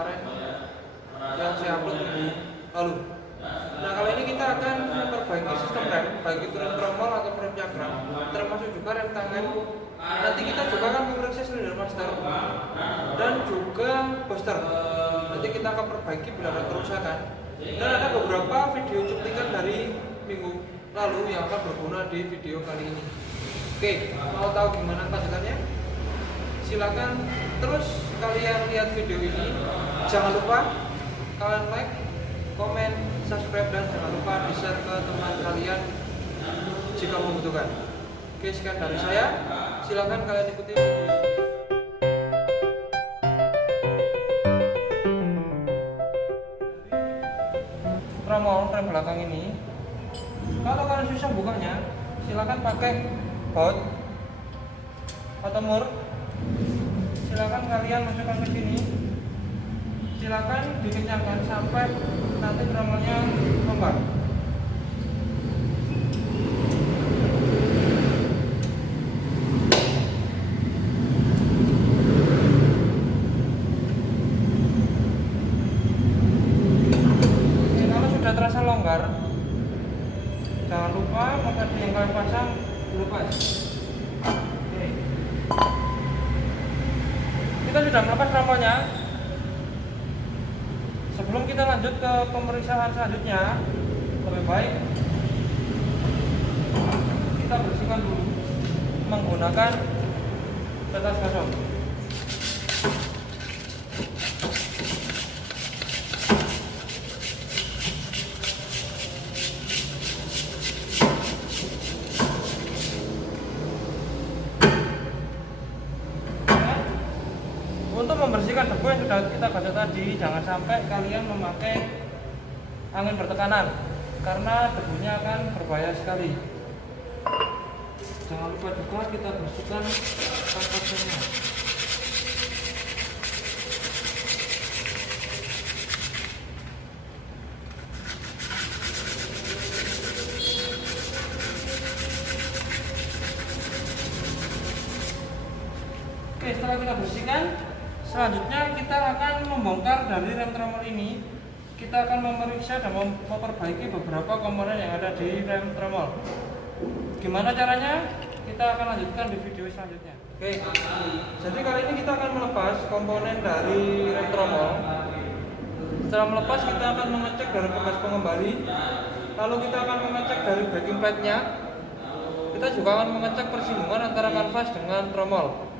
kemarin yang saya upload minggu lalu. Nah, kali ini kita akan memperbaiki sistem rem, baik itu rem tromol atau rem cakram, termasuk juga rem tangan. Nanti kita juga akan memeriksa silinder master dan juga booster. Nanti kita akan perbaiki bila ada kerusakan. Dan ada beberapa video cuplikan dari minggu lalu yang akan berguna di video kali ini. Oke, mau tahu gimana lanjutannya? Silakan terus kalian lihat video ini. Jangan lupa kalian like, komen, subscribe, dan jangan lupa di-share ke teman kalian jika membutuhkan. Oke, sekian dari saya. Silakan kalian ikuti video. Tromol rem belakang ini, kalau kalian susah bukanya, silakan pakai baut atau mur. Silakan kalian masukkan ke sini. Silakan dikencangkan sampai nanti tromolnya longgar. Sudah terasa longgar, jangan lupa mengganti yang kalian pasang dilepas. Oke. Kita sudah melepas tromolnya. Sebelum kita lanjut ke pemeriksaan selanjutnya, lebih baik kita bersihkan dulu menggunakan tetes gasom. Untuk membersihkan debu yang sudah kita gosok tadi, jangan sampai kalian memakai angin bertekanan karena debunya akan berbahaya sekali. Jangan lupa juga kita bersihkan kaca-kacanya. Oke, setelah kita bersihkan, selanjutnya kita akan membongkar dari rem tromol ini. Kita akan memeriksa dan memperbaiki beberapa komponen yang ada di rem tromol. Gimana caranya? Kita akan lanjutkan di video selanjutnya. Oke, jadi kali ini kita akan melepas komponen dari rem tromol. Setelah melepas, kita akan mengecek dari bekas pengembali. Lalu kita akan mengecek dari backing plate-nya. Kita juga akan mengecek persinggungan antara kanvas dengan tromol.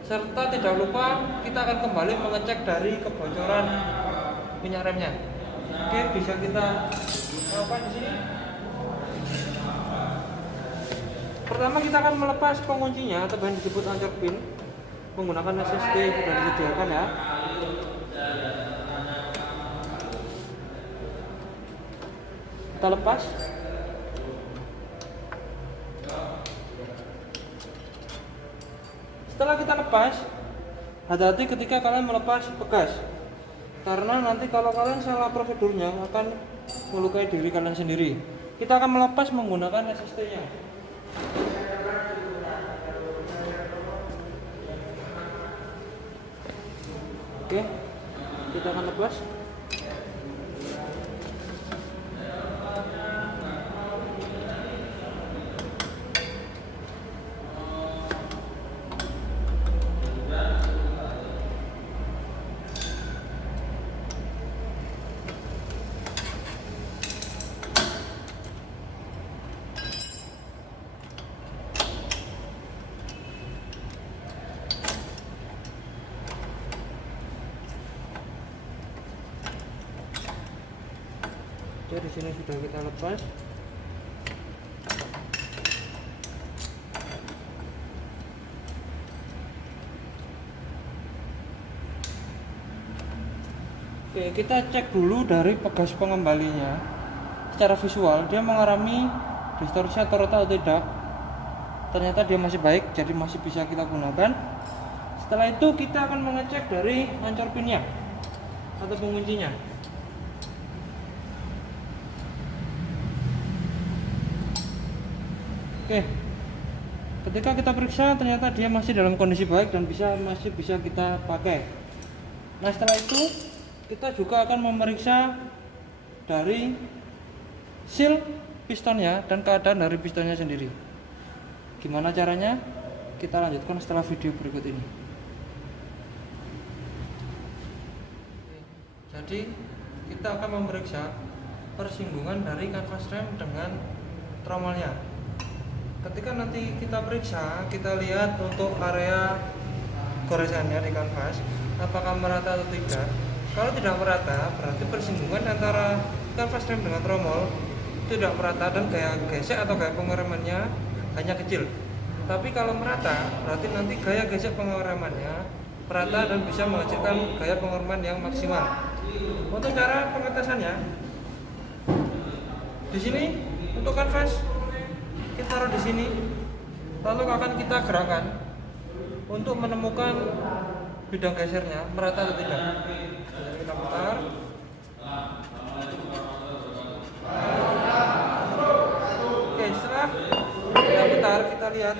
Serta tidak lupa kita akan kembali mengecek dari kebocoran minyak remnya. Oke, bisa kita lakukan di sini. Pertama kita akan melepas penguncinya atau yang disebut anchor pin menggunakan SST yang sudah disediakan ya. Kita lepas. Setelah kita lepas, hati-hati ketika kalian melepas bekas, karena nanti kalau kalian salah prosedurnya akan melukai diri kalian sendiri. Kita akan melepas menggunakan SST-nya. Oke, kita akan lepas. Oke, di sini sudah kita lepas. Oke, kita cek dulu dari pegas pengembalinya. Secara visual dia mengalami distorsi atau rota atau tidak. Ternyata dia masih baik, jadi masih bisa kita gunakan. Setelah itu kita akan mengecek dari anchor pinnya atau penguncinya. Oke, ketika kita periksa ternyata dia masih dalam kondisi baik dan masih bisa kita pakai. Nah setelah itu kita juga akan memeriksa dari seal pistonnya dan keadaan dari pistonnya sendiri. Gimana caranya? Kita lanjutkan setelah video berikut ini. Jadi kita akan memeriksa persinggungan dari kanvas rem dengan tromolnya. Ketika nanti kita periksa, kita lihat untuk area goresannya di kanvas apakah merata atau tidak. Kalau tidak merata, berarti persinggungan antara kanvas rem dengan tromol tidak merata dan gaya gesek atau gaya pengeremannya hanya kecil. Tapi kalau merata, berarti nanti gaya gesek pengeremannya merata dan bisa menghasilkan gaya pengereman yang maksimal. Untuk cara pengetesannya, di sini untuk kanvas kita taruh di sini, lalu akan kita gerakkan untuk menemukan bidang gesernya merata atau tidak. Jadi kita putar. Oke, setelah kita putar, kita lihat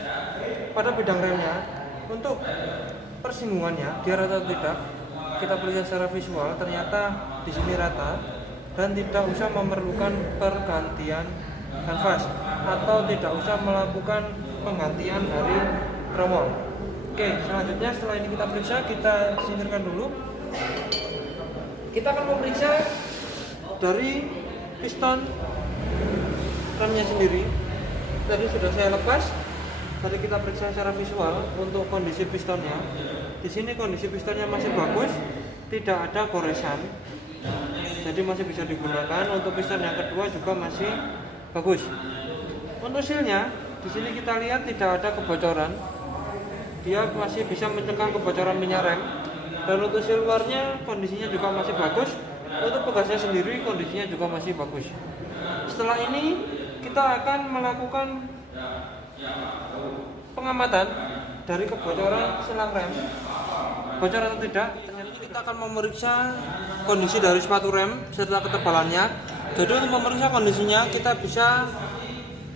pada bidang remnya untuk persinggungannya dia rata atau tidak. Kita periksa secara visual, ternyata di sini rata dan tidak usah memerlukan pergantian kanvas atau tidak usah melakukan penggantian dari tromol. Oke, selanjutnya setelah ini kita periksa, kita singkirkan dulu. Kita akan memeriksa dari piston remnya sendiri. Tadi sudah saya lepas. Tadi kita periksa secara visual untuk kondisi pistonnya. Di sini kondisi pistonnya masih bagus, tidak ada goresan, jadi masih bisa digunakan. Untuk piston yang kedua juga masih bagus. Untuk sealnya, di sini kita lihat tidak ada kebocoran. Dia masih bisa mencegah kebocoran minyak rem. Dan untuk seal luarnya kondisinya juga masih bagus. Untuk pegasnya sendiri kondisinya juga masih bagus. Setelah ini kita akan melakukan pengamatan dari kebocoran selang rem, bocor atau tidak. Ternyata kita akan memeriksa kondisi dari sepatu rem serta ketebalannya. Jadi untuk memeriksa kondisinya kita bisa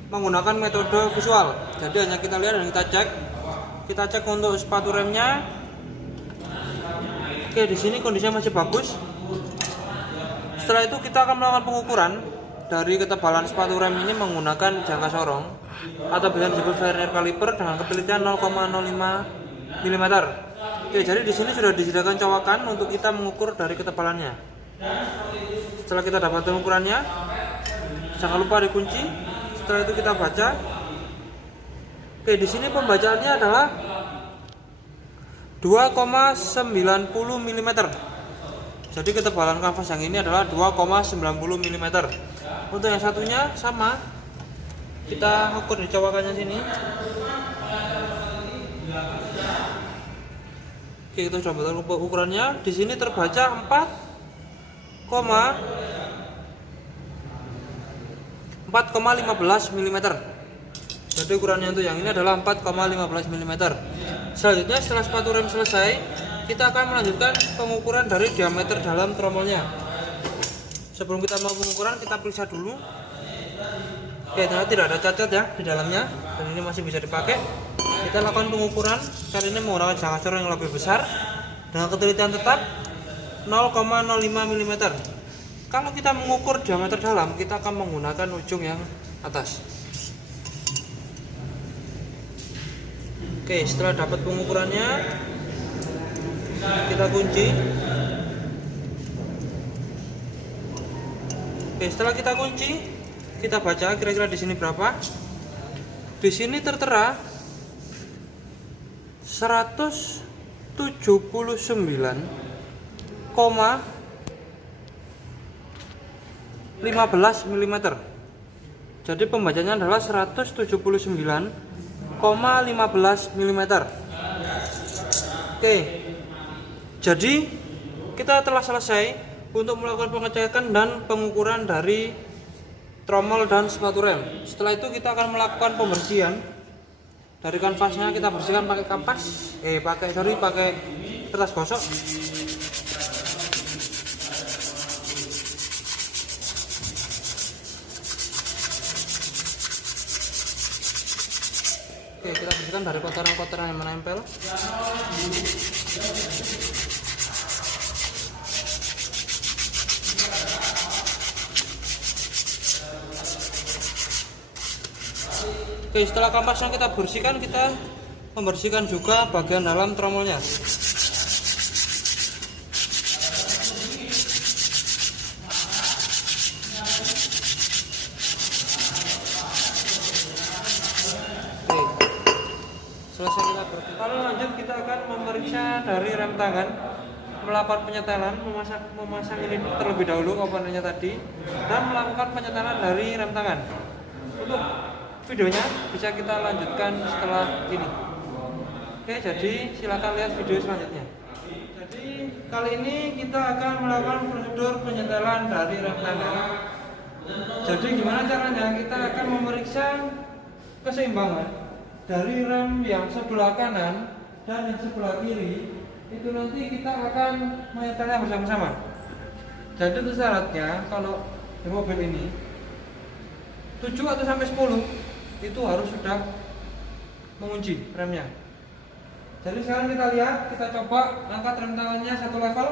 menggunakan metode visual. Jadi hanya kita lihat dan kita cek. Kita cek untuk sepatu remnya. Oke, di sini kondisinya masih bagus. Setelah itu kita akan melakukan pengukuran dari ketebalan sepatu rem ini menggunakan jangka sorong atau biasa disebut vernier caliper dengan ketelitian 0,05 mm. Oke, jadi di sini sudah disediakan cowakan untuk kita mengukur dari ketebalannya. Setelah kita dapat ukurannya, jangan lupa dikunci. Setelah itu kita baca. Oke, di sini pembacaannya adalah 2,90 mm. Jadi ketebalan kanvas yang ini adalah 2,90 mm. Untuk yang satunya sama, kita ukur di cowakannya sini. Oke, kita sudah betul ukurannya. Di sini terbaca 4,15 mm. Jadi ukurannya untuk yang ini adalah 4,15 mm. Selanjutnya setelah sepatu rem selesai, kita akan melanjutkan pengukuran dari diameter dalam tromolnya. Sebelum kita melakukan pengukuran, kita periksa dulu. Oke, ternyata tidak ada cacat ya di dalamnya, dan ini masih bisa dipakai. Kita lakukan pengukuran. Kali ini menggunakan jangka sorong yang lebih besar dengan ketelitian tetap 0,05 mm. Kalau kita mengukur diameter dalam, kita akan menggunakan ujung yang atas. Oke, setelah dapat pengukurannya, kita kunci. Oke, setelah kita kunci, kita baca kira-kira di sini berapa. Di sini tertera 179,15 mm. Jadi pembacanya adalah 179,15 mm. Oke, jadi kita telah selesai untuk melakukan pengecekan dan pengukuran dari tromol dan sepatu rem. Setelah itu kita akan melakukan pembersihan dari kanvasnya. Kita bersihkan pakai pakai kertas gosok. Oke, kita bersihkan dari kotoran-kotoran yang menempel. Oke, setelah kampasnya kita bersihkan, kita membersihkan juga bagian dalam tromolnya. Selesai kita bersihkan. Lalu lanjut kita akan memeriksa dari rem tangan, melakukan penyetelan, memasang ini terlebih dahulu komponennya tadi, dan melakukan penyetelan dari rem tangan. Untuk videonya bisa kita lanjutkan setelah ini. Oke, jadi silakan lihat video selanjutnya. Jadi kali ini kita akan melakukan prosedur penyetelan dari rem tangan. Jadi gimana caranya? Kita akan memeriksa keseimbangan dari rem yang sebelah kanan dan yang sebelah kiri. Itu nanti kita akan menyetelnya bersama-sama. Jadi itu syaratnya kalau di mobil ini 7 atau sampai 10 itu harus sudah mengunci remnya. Jadi sekarang kita lihat, kita coba angkat rem tangannya satu level.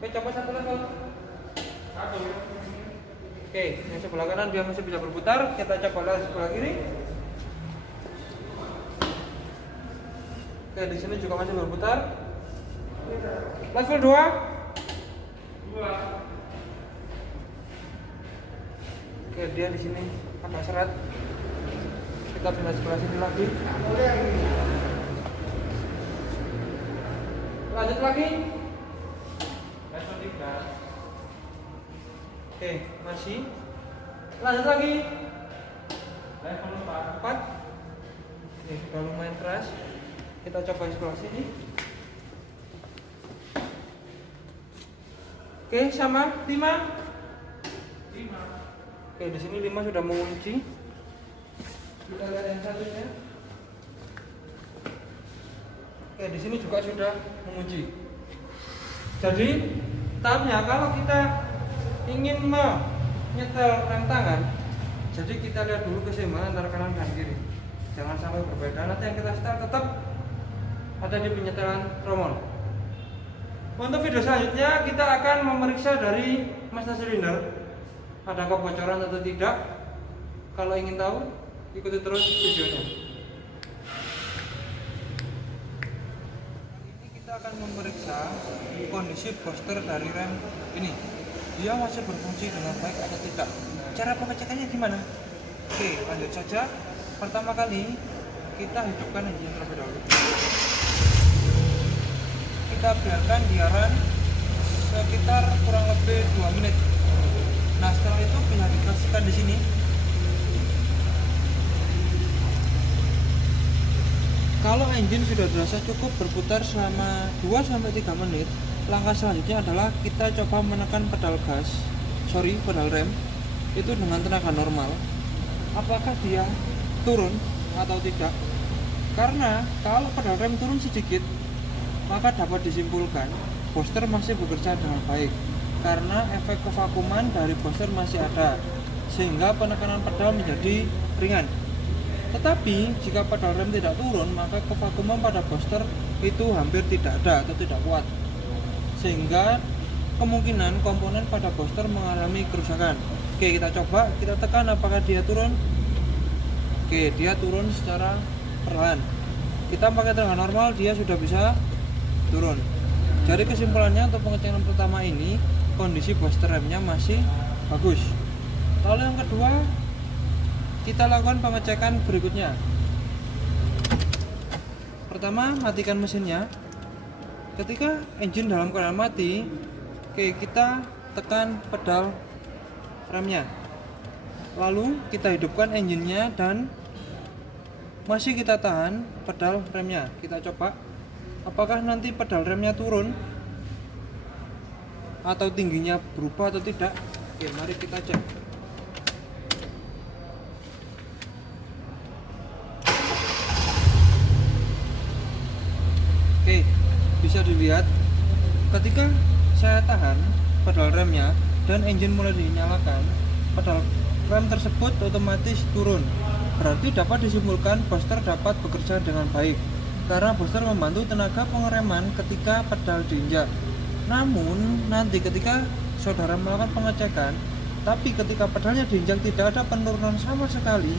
Oke, coba satu level. Oke, yang sebelah kanan dia masih bisa berputar. Kita coba lihat sebelah kiri. Oke, di sini juga masih berputar. Level 2. Oke, dia di sini agak seret. Kita pindah sebelah sini lagi. Lanjut lagi. Level 3. Oke, masih. Lanjut lagi. Level 4. Oke, sudah lumayan keras. Kita coba sebelah sini. Oke, sama 5. Oke, di sini 5 sudah mengunci. Kita lihat yang satunya. Oke, di sini juga sudah mengunci. Jadi, tahapnya kalau kita ingin menyetel rem tangan, jadi kita lihat dulu keseimbangan antara kanan dan kiri. Jangan sampai berbeda. Nanti yang kita setel tetap ada di penyetelan tromol. Untuk video selanjutnya kita akan memeriksa dari master silinder, ada kebocoran atau tidak. Kalau ingin tahu, ikuti terus videonya. Ini kita akan memeriksa kondisi booster dari rem ini. Dia masih berfungsi dengan baik atau tidak. Cara pengecekannya gimana? Oke, lanjut saja. Pertama kali kita hidupkan engine terlebih dahulu. Kita biarkan dia run sekitar kurang lebih 2 menit. Nah, setelah itu bisa dipastikan di sini. Kalau engine sudah dirasa cukup berputar selama 2-3 menit, langkah selanjutnya adalah kita coba menekan pedal rem itu dengan tenaga normal. Apakah dia turun atau tidak? Karena kalau pedal rem turun sedikit, maka dapat disimpulkan booster masih bekerja dengan baik karena efek kevakuman dari booster masih ada, sehingga penekanan pedal menjadi ringan. Tetapi jika pedal rem tidak turun, maka kevakuman pada booster itu hampir tidak ada atau tidak kuat, sehingga kemungkinan komponen pada booster mengalami kerusakan. Oke, kita coba, kita tekan apakah dia turun. Oke, dia turun secara perlahan. Kita pakai tenaga normal, dia sudah bisa turun. Jadi kesimpulannya untuk pengecekan pertama ini, kondisi booster remnya masih bagus. Lalu yang kedua, kita lakukan pengecekan berikutnya. Pertama, matikan mesinnya. Ketika engine dalam keadaan mati, oke, kita tekan pedal remnya. Lalu kita hidupkan engine-nya dan masih kita tahan pedal remnya. Kita coba apakah nanti pedal remnya turun atau tingginya berubah atau tidak. Oke, mari kita cek. Oke, bisa dilihat ketika saya tahan pedal remnya dan engine mulai dinyalakan, pedal rem tersebut otomatis turun. Berarti dapat disimpulkan booster dapat bekerja dengan baik karena booster membantu tenaga pengereman ketika pedal diinjak. Namun nanti ketika saudara melakukan pengecekan, tapi ketika pedalnya diinjak tidak ada penurunan sama sekali,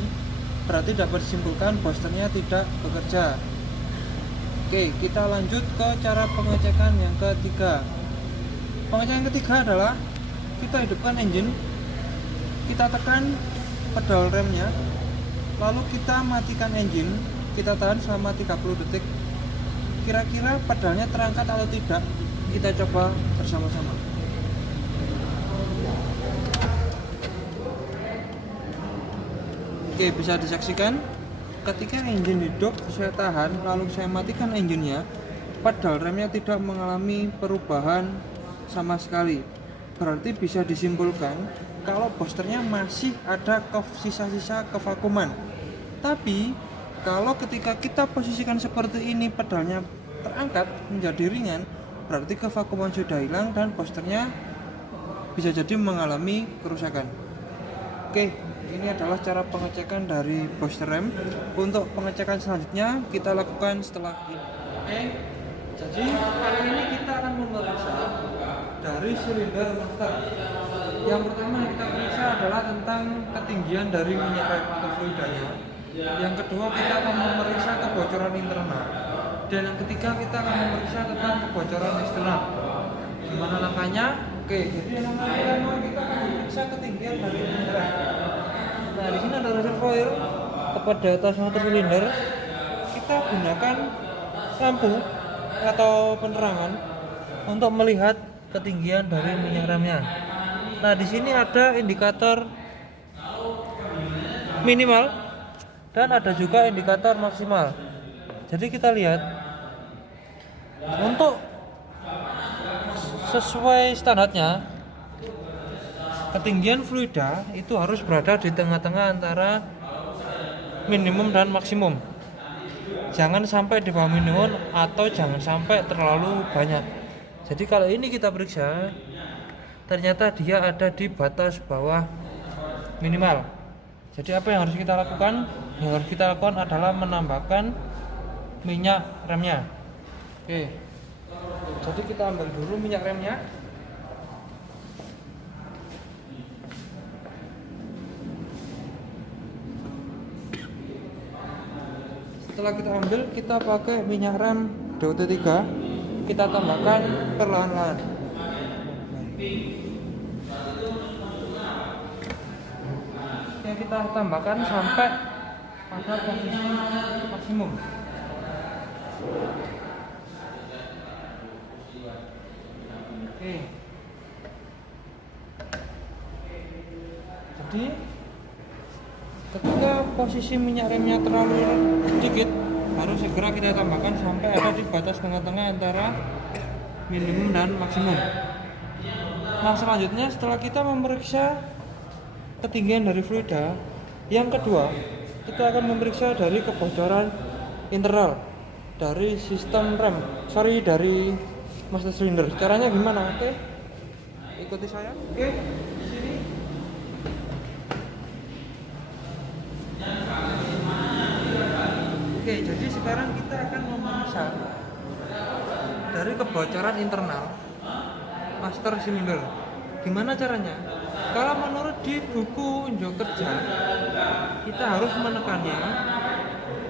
berarti dapat disimpulkan boosternya tidak bekerja. Oke, kita lanjut ke cara pengecekan yang ketiga. Pengecekan yang ketiga adalah kita hidupkan engine, kita tekan pedal remnya, lalu kita matikan engine, kita tahan selama 30 detik. Kira-kira pedalnya terangkat atau tidak, kita coba bersama-sama. Oke, bisa disaksikan ketika engine hidup saya tahan lalu saya matikan engine-nya, pedal remnya tidak mengalami perubahan sama sekali. Berarti bisa disimpulkan kalau boosternya masih ada sisa-sisa kevakuman. Tapi kalau ketika kita posisikan seperti ini pedalnya terangkat menjadi ringan, berarti kevakuman sudah hilang dan boosternya bisa jadi mengalami kerusakan. Oke, ini adalah cara pengecekan dari booster rem. Untuk pengecekan selanjutnya kita lakukan setelah ini. Oke, jadi kali ini kita akan memeriksa dari silinder master. Yang pertama yang kita periksa adalah tentang ketinggian dari minyak rem atau fluidanya. Yang kedua kita akan memeriksa kebocoran internal. Dan yang ketiga kita akan memeriksa tentang kebocoran eksternal. Gimana langkahnya? Oke, jadi yang pertama kita akan memeriksa ketinggian dari minyak rem. Nah, di sini ada reservoir tepat di atas motor silinder. Kita gunakan lampu atau penerangan untuk melihat ketinggian dari minyak remnya. Nah, di sini ada indikator minimal dan ada juga indikator maksimal. Jadi kita lihat untuk sesuai standarnya ketinggian fluida itu harus berada di tengah-tengah antara minimum dan maksimum. Jangan sampai di bawah minimum atau jangan sampai terlalu banyak. Jadi kalau ini kita periksa, ternyata dia ada di batas bawah minimal. Jadi apa yang harus kita lakukan? Yang harus kita lakukan adalah menambahkan minyak remnya. Oke. Jadi kita ambil dulu minyak remnya. Setelah kita ambil, kita pakai minyak rem DOT3, kita tambahkan perlahan-lahan. Yang kita tambahkan sampai pada posisi maksimum. Oke. Jadi ketika posisi minyak remnya terlalu sedikit, harus segera kita tambahkan sampai ada di batas tengah-tengah antara minimum dan maksimum. Nah, selanjutnya setelah kita memeriksa ketinggian dari fluida, yang kedua kita akan memeriksa dari kebocoran internal dari sistem rem, dari master cylinder. Caranya gimana? Oke, ikuti saya. Oke, di sini. Oke, jadi sekarang kita akan memeriksa dari kebocoran internal master cylinder. Gimana caranya? Kalau menurut di buku unjuk kerja, kita harus menekannya,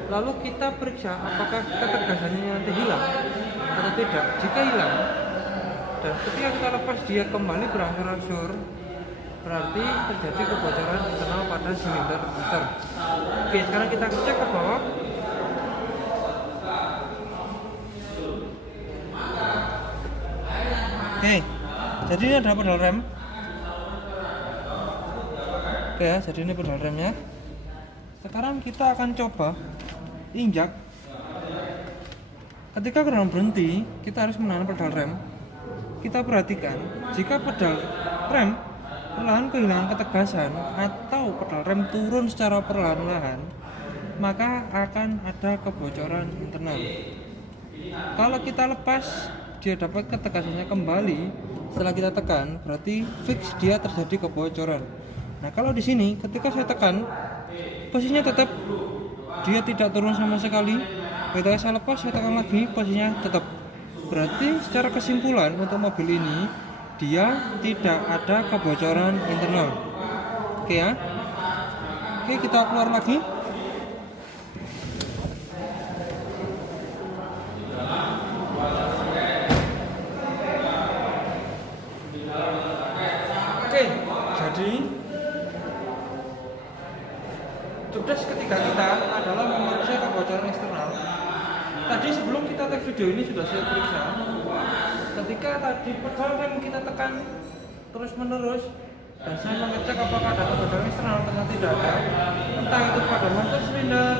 lalu kita periksa apakah ketegasannya nanti hilang atau tidak. Jika hilang, dan ketika kita lepas dia kembali berangsur-angsur, berarti terjadi kebocoran internal pada silinder master. Oke, sekarang kita cek ke bawah. Oke, jadi ini ada pedal rem. Oke ya, jadi ini pedal remnya. Sekarang kita akan coba injak. Ketika kendaraan berhenti, kita harus menahan pedal rem. Kita perhatikan, jika pedal rem perlahan kehilangan ketegasan atau pedal rem turun secara perlahan-lahan, maka akan ada kebocoran internal. Kalau kita lepas, dia dapat ketegasannya kembali. Setelah kita tekan, berarti fix dia terjadi kebocoran. Nah, kalau di sini ketika saya tekan, posisinya tetap dia tidak turun sama sekali. Ketika saya lepas, saya tekan lagi, posisinya tetap. Berarti secara kesimpulan untuk mobil ini dia tidak ada kebocoran internal. Oke ya. Oke, kita keluar lagi. Oke, jadi tugas ketiga kita adalah memeriksa kebocoran eksternal. Tadi sebelum kita take video ini sudah saya periksa. Ketika tadi pedal rem kita tekan terus menerus dan saya mengecek apakah ada kebocoran eksternal, ternyata tidak ada. Entah itu pada master silinder,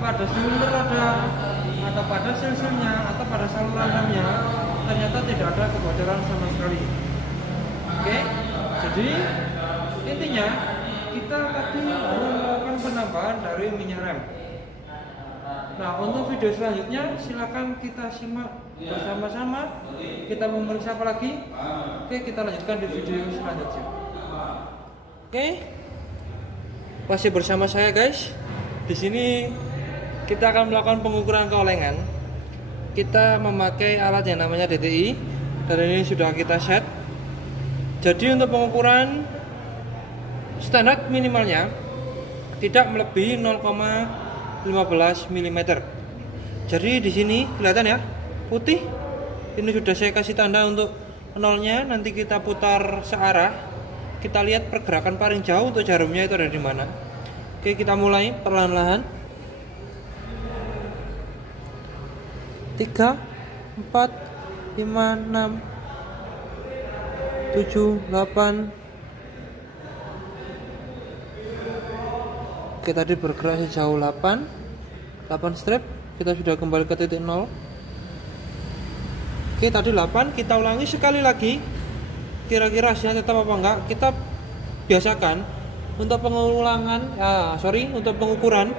pada silinder roda, atau pada sel-selnya, atau pada saluran remnya, ternyata tidak ada kebocoran sama sekali. Oke, jadi intinya kita tadi melakukan penambahan dari minyak rem. Nah, untuk video selanjutnya silakan kita simak bersama-sama. Kita memeriksa apa lagi? Oke, kita lanjutkan di video selanjutnya. Oke, masih bersama saya guys. Di sini kita akan melakukan pengukuran keolengan. Kita memakai alat yang namanya DTI dan ini sudah kita set. Jadi untuk pengukuran standar minimalnya tidak melebihi 0,15 mm. Jadi di sini kelihatan ya, putih. Ini sudah saya kasih tanda untuk nolnya. Nanti kita putar searah. Kita lihat pergerakan paling jauh untuk jarumnya itu ada di mana. Oke, kita mulai perlahan-lahan. 3, 4, 5, 6, 7, 8. Oke, tadi bergerak sejauh 8 strip. Kita sudah kembali ke titik 0. Oke, tadi 8. Kita ulangi sekali lagi. Kira-kira hasilnya tetap apa enggak? Kita biasakan untuk untuk pengukuran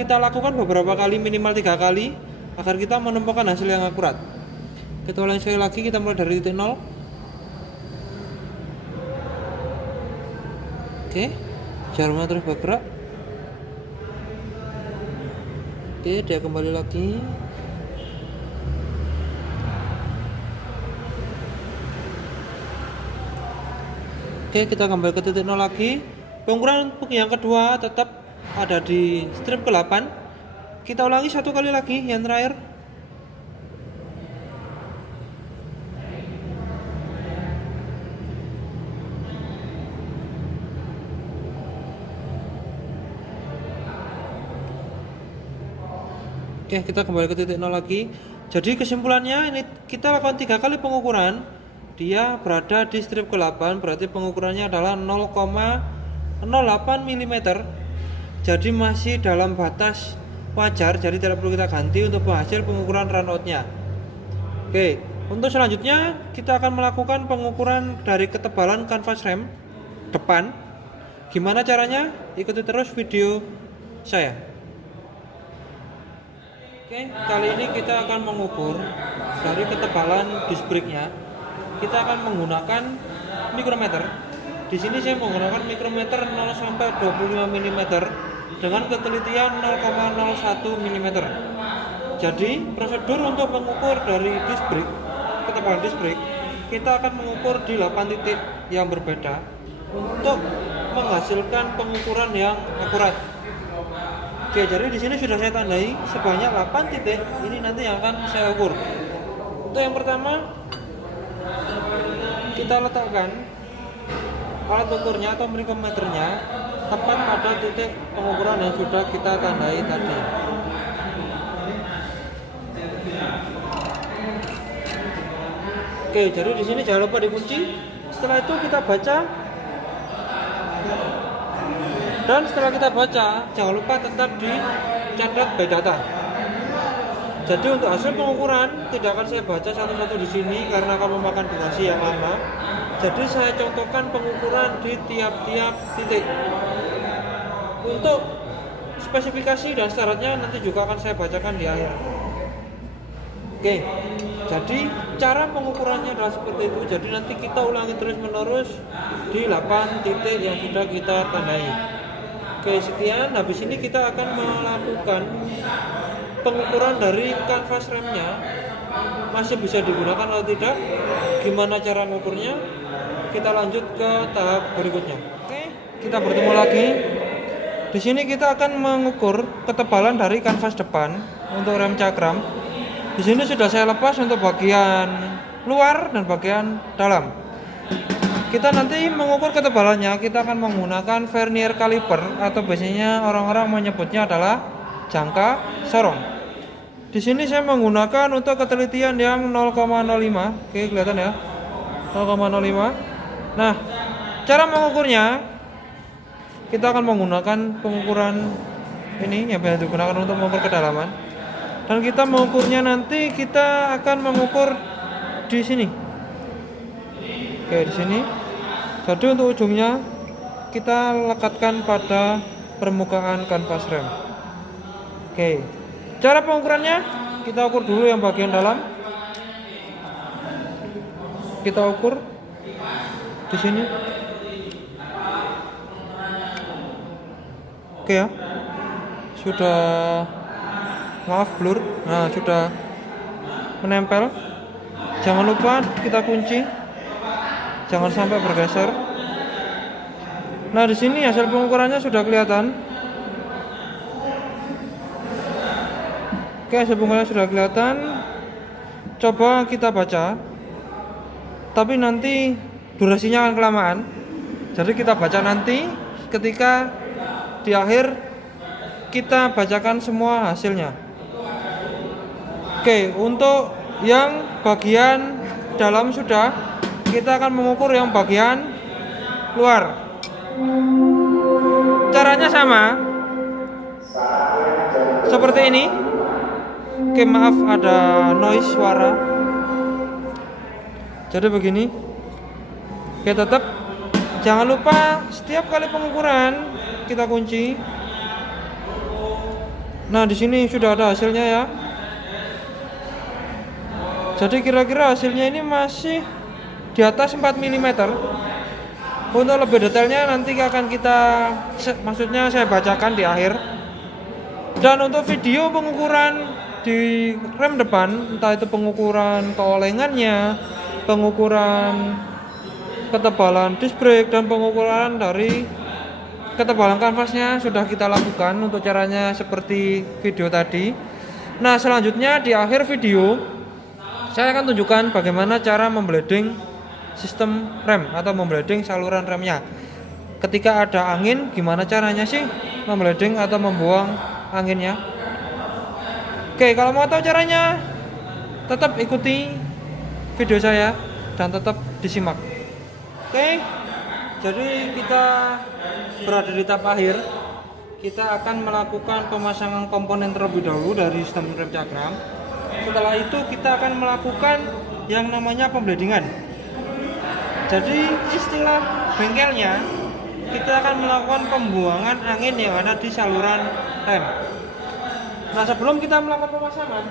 kita lakukan beberapa kali, minimal 3 kali agar kita menemukan hasil yang akurat. Kita ulangi sekali lagi. Kita mulai dari titik 0. Oke, jarumnya terus bergerak. Oke, dia kembali lagi. Oke, kita kembali ke titik 0 lagi. Pengukuran yang kedua tetap ada di strip ke-8. Kita ulangi satu kali lagi, yang terakhir. Oke, kita kembali ke titik 0 lagi. Jadi kesimpulannya ini kita lakukan 3 kali pengukuran. Dia berada di strip ke-8, berarti pengukurannya adalah 0,08 mm. Jadi masih dalam batas wajar, jadi tidak perlu kita ganti untuk hasil pengukuran runoutnya. Oke, untuk selanjutnya kita akan melakukan pengukuran dari ketebalan kanvas rem depan. Gimana caranya? Ikuti terus video saya. Oke, kali ini kita akan mengukur dari ketebalan disc brake-nya. Kita akan menggunakan mikrometer. Di sini saya menggunakan mikrometer 0 sampai 25 mm dengan ketelitian 0,01 mm. Jadi, prosedur untuk mengukur dari disc brake, ketebalan disc brake, kita akan mengukur di 8 titik yang berbeda untuk menghasilkan pengukuran yang akurat. Oke, jadi di sini sudah saya tandai sebanyak 8 titik. Ini nanti yang akan saya ukur. Untuk yang pertama, kita letakkan alat ukurnya atau mikrometernya tepat pada titik pengukuran yang sudah kita tandai tadi. Oke, jadi di sini jangan lupa dikunci. Setelah itu kita baca. Dan setelah kita baca, jangan lupa tetap dicatat by data. Jadi untuk hasil pengukuran tidak akan saya baca satu-satu di sini karena akan memakan durasi yang lama. Jadi saya contohkan pengukuran di tiap-tiap titik. Untuk spesifikasi dan syaratnya nanti juga akan saya bacakan di akhir. Oke, jadi cara pengukurannya adalah seperti itu. Jadi nanti kita ulangi terus-menerus di 8 titik yang sudah kita tandai. Oke, sekian. Habis ini kita akan melakukan pengukuran dari kanvas remnya masih bisa digunakan atau tidak, gimana cara mengukurnya, kita lanjut ke tahap berikutnya. Oke, kita bertemu lagi. Di sini kita akan mengukur ketebalan dari kanvas depan untuk rem cakram. Di sini sudah saya lepas untuk bagian luar dan bagian dalam. Kita nanti mengukur ketebalannya, kita akan menggunakan vernier caliper atau biasanya orang-orang menyebutnya adalah jangka sorong. Di sini saya menggunakan untuk ketelitian yang 0,05. Oke, kelihatan ya. 0,05. Nah, cara mengukurnya kita akan menggunakan pengukuran ini yang biasa digunakan untuk mengukur kedalaman. Dan kita mengukurnya nanti kita akan mengukur di sini. Oke, di sini. Jadi untuk ujungnya kita lekatkan pada permukaan kanvas rem. Oke. Cara pengukurannya kita ukur dulu yang bagian dalam. Kita ukur di sini. Oke ya. Sudah maaf blur. Nah, sudah menempel. Jangan lupa kita kunci. Jangan sampai bergeser. Nah, di sini hasil pengukurannya sudah kelihatan. Oke, hasil pengukurannya sudah kelihatan. Coba kita baca. Tapi nanti durasinya akan kelamaan. Jadi kita baca nanti ketika di akhir kita bacakan semua hasilnya. Oke, untuk yang bagian dalam sudah, kita akan mengukur yang bagian luar. Caranya sama seperti ini. Oke, maaf ada noise suara. Jadi begini. Oke, tetap jangan lupa setiap kali pengukuran kita kunci. Nah, di sini sudah ada hasilnya ya. Jadi kira-kira hasilnya ini masih di atas 4 mm. Untuk lebih detailnya nanti akan maksudnya saya bacakan di akhir. Dan untuk video pengukuran di rem depan, entah itu pengukuran keolengannya, pengukuran ketebalan disc brake, dan pengukuran dari ketebalan kanvasnya sudah kita lakukan untuk caranya seperti video tadi. Nah, selanjutnya di akhir video saya akan tunjukkan bagaimana cara memblading sistem rem atau memblading saluran remnya. Ketika ada angin, gimana caranya sih memblading atau membuang anginnya. Oke, kalau mau tahu caranya, tetap ikuti video saya dan tetap disimak. Oke, jadi kita berada di tahap akhir. Kita akan melakukan pemasangan komponen terlebih dahulu dari sistem rem cakram. Setelah itu kita akan melakukan yang namanya pembladingan. Jadi istilah bengkelnya, kita akan melakukan pembuangan angin yang ada di saluran rem. Nah, sebelum kita melakukan pemasangan,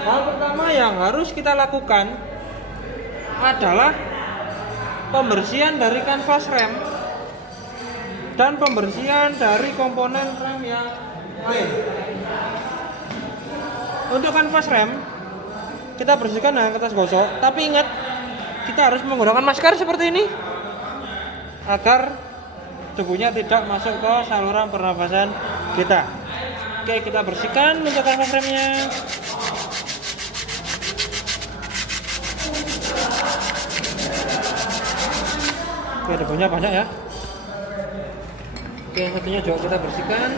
hal pertama yang harus kita lakukan adalah pembersihan dari kanvas rem dan pembersihan dari komponen rem yang lain. Untuk kanvas rem kita bersihkan dengan kertas gosok, tapi ingat kita harus menggunakan masker seperti ini agar debunya tidak masuk ke saluran pernafasan kita. Oke, kita bersihkan untuk kanvas remnya. Oke, debunya banyak ya. Oke, yang satunya juga kita bersihkan.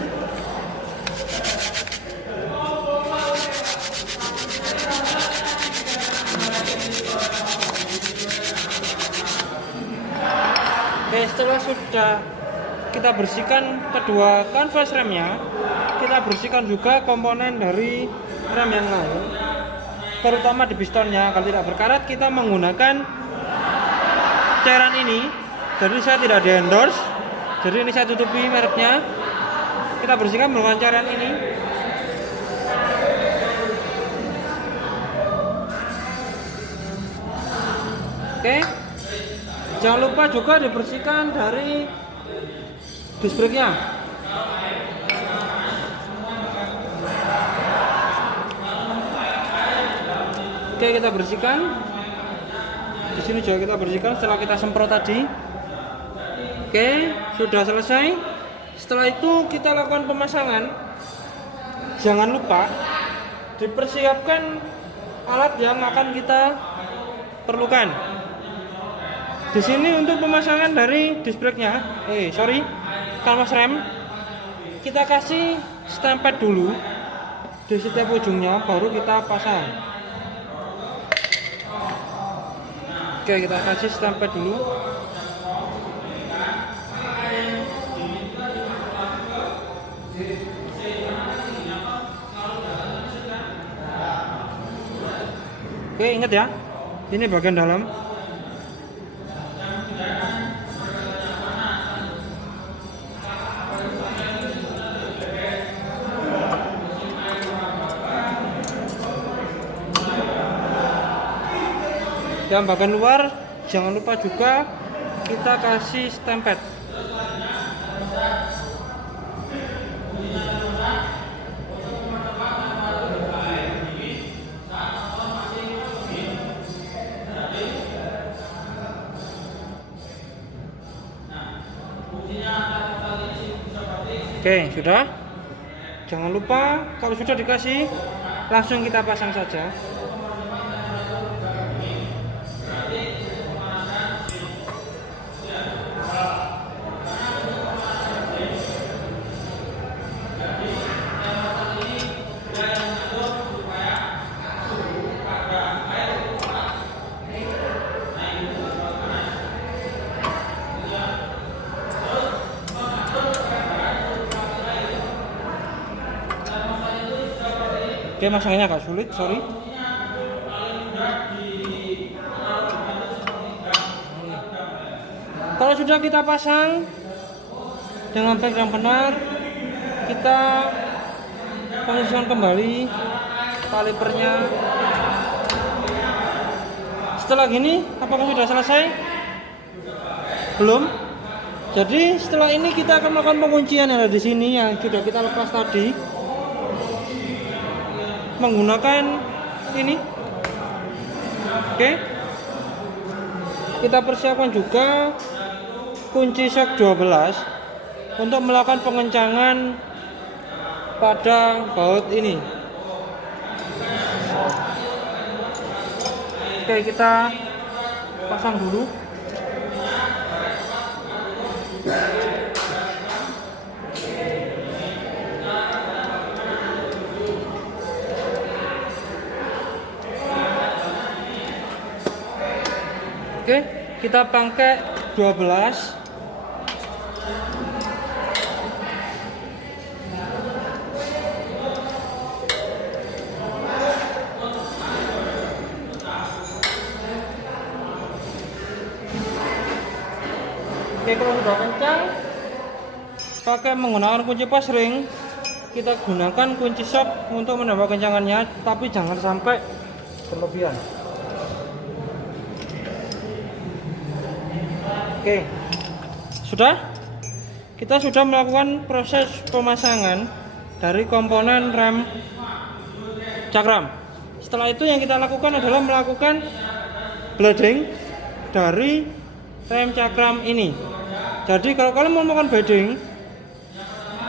Oke, setelah sudah kita bersihkan kedua kanvas remnya, kita bersihkan juga komponen dari rem yang lain, terutama di pistonnya. Kalau tidak berkarat, kita menggunakan cairan ini. Jadi saya tidak di endorse, jadi ini saya tutupi mereknya. Kita bersihkan menggunakan cairan ini. Oke, jangan lupa juga dibersihkan dari disc brake-nya. Oke, kita bersihkan. Di sini juga kita bersihkan setelah kita semprot tadi. Oke, sudah selesai. Setelah itu kita lakukan pemasangan. Jangan lupa dipersiapkan alat yang akan kita perlukan. Di sini untuk pemasangan dari disc brake-nya, kanvas rem, kita kasih stempet dulu di setiap ujungnya, baru kita pasang. Oke, kita kasih stempet dulu. Oke, ingat ya, ini bagian dalam. Dan bagian luar jangan lupa juga kita kasih stempet. Oke, sudah. Jangan lupa kalau sudah dikasih langsung kita pasang saja. Oke, masangnya agak sulit, sorry. Kalau sudah kita pasang dengan baik dan benar, kita posisikan kembali kalipernya. Setelah gini, apakah sudah selesai? Belum. Jadi setelah ini kita akan melakukan penguncian yang ada di sini yang sudah kita lepas tadi. Menggunakan ini. Oke. Kita persiapkan juga kunci shock 12 untuk melakukan pengencangan pada baut ini. Oke, kita pasang dulu. Oke, kita pakai 12. Oke, kalau sudah kencang, pakai menggunakan kunci pas ring, kita gunakan kunci shock untuk menambah kencangannya, tapi jangan sampai berlebihan. Oke, kita sudah melakukan proses pemasangan dari komponen rem cakram. Setelah itu yang kita lakukan adalah melakukan blading dari rem cakram ini. Jadi kalau kalian mau melakukan blading,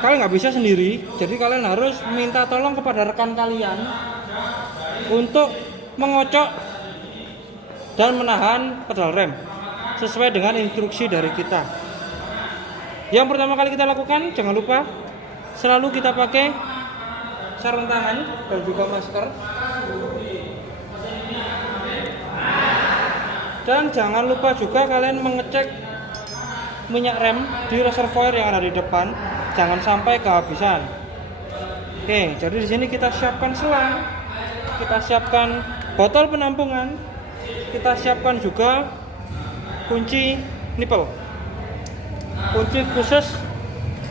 kalian nggak bisa sendiri. Jadi kalian harus minta tolong kepada rekan kalian untuk mengocok dan menahan pedal rem sesuai dengan instruksi dari kita. Yang pertama kali kita lakukan, jangan lupa selalu kita pakai sarung tangan dan juga masker. Dan jangan lupa juga kalian mengecek minyak rem di reservoir yang ada di depan, jangan sampai kehabisan. Oke, jadi di sini kita siapkan selang, kita siapkan botol penampungan, kita siapkan juga kunci nipple, kunci khusus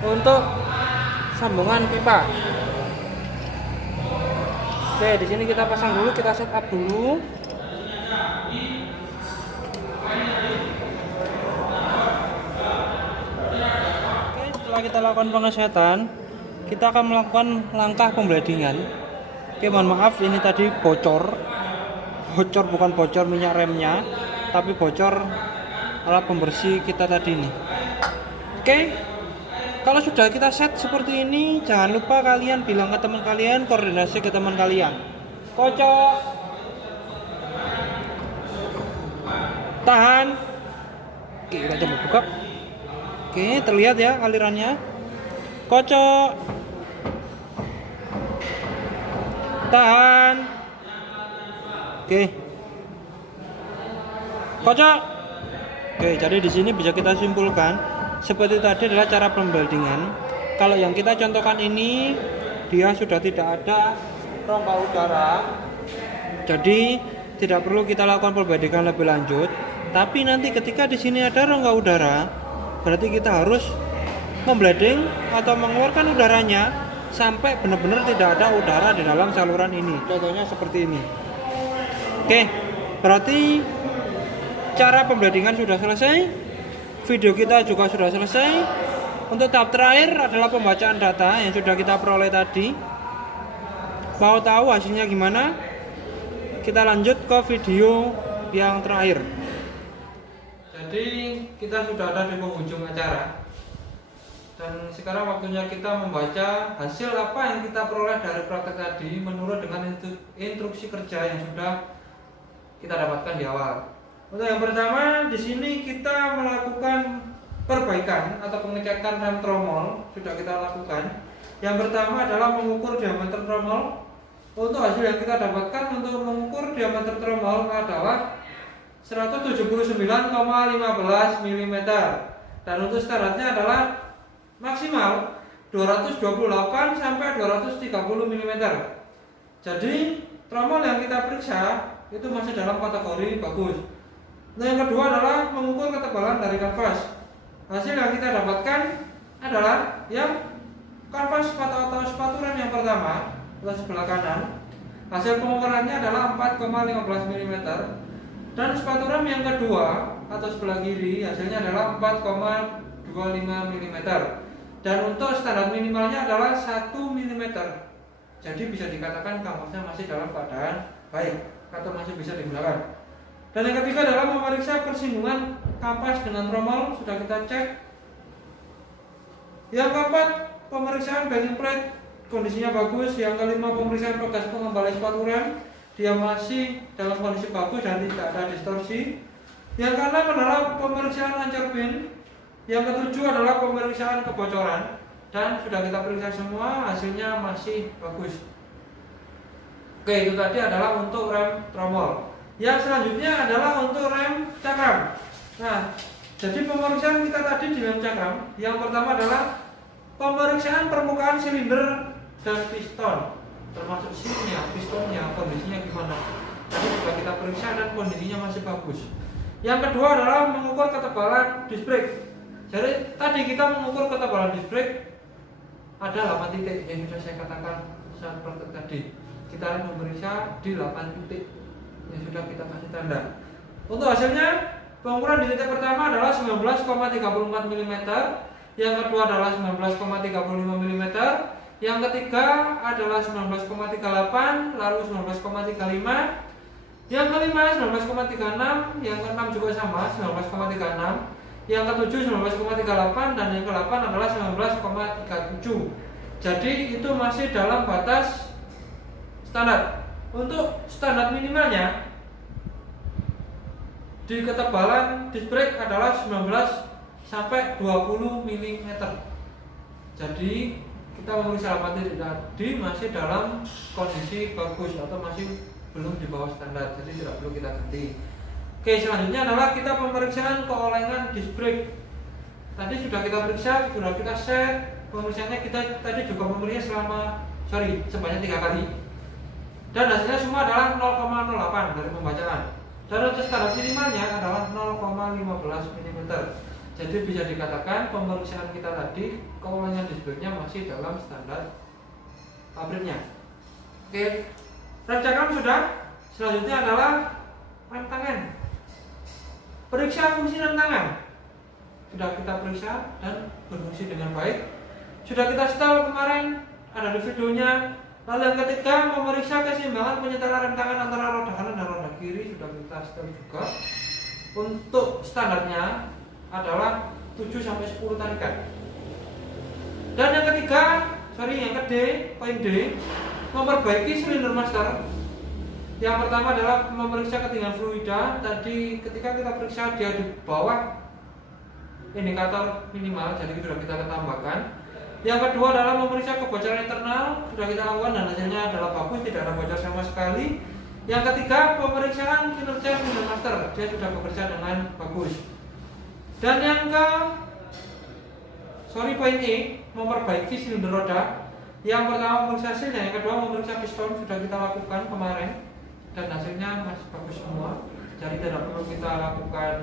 untuk sambungan pipa. Oke, di sini kita pasang dulu, kita setup dulu. Oke, setelah kita lakukan pengesetan, kita akan melakukan langkah pembladingan. Oke, mohon maaf ini tadi bocor. bocor, bukan bocor minyak remnya, tapi bocor alat pembersih kita tadi ini. Oke, kalau sudah kita set seperti ini, jangan lupa kalian bilang ke teman kalian, koordinasi ke teman kalian. Kocok, tahan. Oke, kita coba buka. Oke, terlihat ya alirannya. Kocok, tahan. Oke, kocok. Oke, jadi di sini bisa kita simpulkan seperti tadi adalah cara pembeldingan. Kalau yang kita contohkan ini, dia sudah tidak ada rongga udara, jadi tidak perlu kita lakukan perbandingan lebih lanjut. Tapi nanti ketika di sini ada rongga udara, berarti kita harus memblading atau mengeluarkan udaranya sampai benar-benar tidak ada udara di dalam saluran ini. Contohnya seperti ini. Oke, berarti cara pembladingan sudah selesai. Video kita juga sudah selesai. Untuk tahap terakhir adalah pembacaan data yang sudah kita peroleh tadi. Mau tahu hasilnya gimana? Kita lanjut ke video yang terakhir. Jadi kita sudah ada di penghujung acara. Dan sekarang waktunya kita membaca hasil apa yang kita peroleh dari praktek tadi menurut dengan instruksi kerja yang sudah kita dapatkan di awal. Untuk yang pertama, di sini kita melakukan perbaikan atau pengecekan rem tromol sudah kita lakukan. Yang pertama adalah mengukur diameter tromol. Untuk hasil yang kita dapatkan untuk mengukur diameter tromol adalah 179,15 mm dan untuk standarnya adalah maksimal 228 sampai 230 mm. Jadi tromol yang kita periksa itu masih dalam kategori bagus. Nah, yang kedua adalah mengukur ketebalan dari kanvas. Hasil yang kita dapatkan adalah yang kanvas atau sepatu rem yang pertama atau sebelah kanan. Hasil pengukurannya adalah 4,15 mm dan sepatu rem yang kedua atau sebelah kiri hasilnya adalah 4,25 mm. Dan untuk standar minimalnya adalah 1 mm. Jadi bisa dikatakan kanvasnya masih dalam keadaan baik atau masih bisa digunakan. Dan yang ketiga adalah memeriksa persinggungan kampas dengan tromol, sudah kita cek. Yang keempat, pemeriksaan backing plate, kondisinya bagus. Yang kelima, pemeriksaan pegas pengembali sepatu rem, dia masih dalam kondisi bagus dan tidak ada distorsi. Yang keenam adalah pemeriksaan ancur pin. Yang ketujuh adalah pemeriksaan kebocoran, dan sudah kita periksa semua, hasilnya masih bagus. Oke, itu tadi adalah untuk rem tromol. Yang selanjutnya adalah untuk rem cakram. Nah, jadi pemeriksaan kita tadi di rem cakram, yang pertama adalah pemeriksaan permukaan silinder dan piston, termasuk silnya, pistonnya, kondisinya gimana. Tadi sudah kita periksa dan kondisinya masih bagus. Yang kedua adalah mengukur ketebalan disc brake. Jadi tadi kita mengukur ketebalan disc brake ada 8 titik yang sudah saya katakan saat praktek tadi. Kita memeriksa di 8 titik yang sudah kita kasih tanda. Untuk hasilnya, pengukuran di titik pertama adalah 19,34 mm, yang kedua adalah 19,35 mm, yang ketiga adalah 19,38, lalu 19,35, yang kelima 19,36, yang keenam juga sama 19,36, yang ketujuh 19,38 dan yang ke-8 adalah 19,37. Jadi itu masih dalam batas standar. Untuk standar minimalnya di ketebalan disc brake adalah 19 sampai 20 mm. Jadi kita memeriksa 8 titik tadi masih dalam kondisi bagus atau masih belum di bawah standar, jadi tidak perlu kita ganti. Oke, selanjutnya adalah kita pemeriksaan keolengan disc brake. Tadi sudah kita periksa, sudah kita set. Pemeriksaannya kita tadi juga memeriksa sebanyak 3 kali. Dan hasilnya semua adalah 0,08 dari pembacaan. Dan untuk standar minimalnya adalah 0,15 mm. Jadi bisa dikatakan pemeriksaan kita tadi keolengan disc brake-nya masih dalam standar pabriknya. Oke, rem cakram sudah. Selanjutnya adalah rem tangan. Periksa fungsi rem tangan. Sudah kita periksa dan berfungsi dengan baik. Sudah kita setel kemarin, ada di videonya. Lalu yang ketiga, memeriksa keseimbangan penyetelan rem tangan antara roda kanan dan roda kiri, sudah kita setel juga. Untuk standarnya adalah 7-10 tarikan. Dan yang ketiga, yang ke D, poin D, memperbaiki silinder master. Yang pertama adalah memeriksa ketinggian fluida. Tadi ketika kita periksa dia di bawah indikator minimal, jadi sudah kita tambahkan. Yang kedua adalah memeriksa kebocoran internal, sudah kita lakukan dan hasilnya adalah bagus, tidak ada bocor sama sekali. Yang ketiga, pemeriksaan kinerja silinder master, dia sudah bekerja dengan bagus. Dan yang poin E, memperbaiki silinder roda. Yang pertama memeriksa hasilnya, yang kedua memeriksa piston, sudah kita lakukan kemarin dan hasilnya masih bagus semua, jadi tidak perlu kita lakukan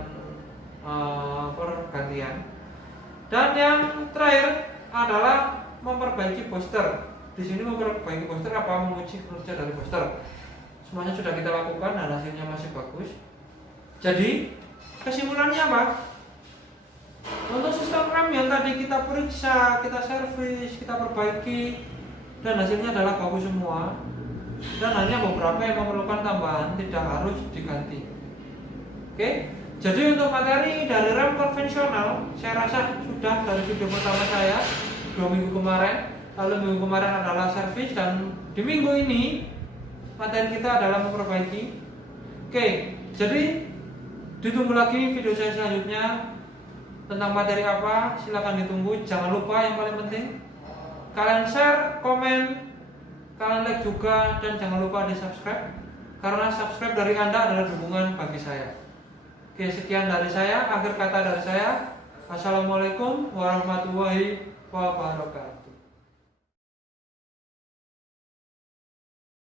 pergantian. Dan yang terakhir adalah memperbaiki booster. Di sini memperbaiki booster apa, menguji kinerja dari booster. Semuanya sudah kita lakukan dan hasilnya masih bagus. Jadi kesimpulannya apa? Untuk sistem rem yang tadi kita periksa, kita servis, kita perbaiki dan hasilnya adalah bagus semua. Dan hanya beberapa yang memerlukan tambahan, tidak harus diganti. Oke? Jadi untuk materi dari rem konvensional, saya rasa sudah dari video pertama saya 2 minggu kemarin. Lalu minggu kemarin adalah servis dan di minggu ini materi kita adalah memperbaiki. Oke, jadi ditunggu lagi video saya selanjutnya tentang materi apa. Silahkan ditunggu. Jangan lupa yang paling penting kalian share, komen, kalian like juga, dan jangan lupa di subscribe karena subscribe dari Anda adalah dukungan bagi saya. Oke, sekian dari saya. Akhir kata dari saya, assalamualaikum warahmatullahi wabarakatuh.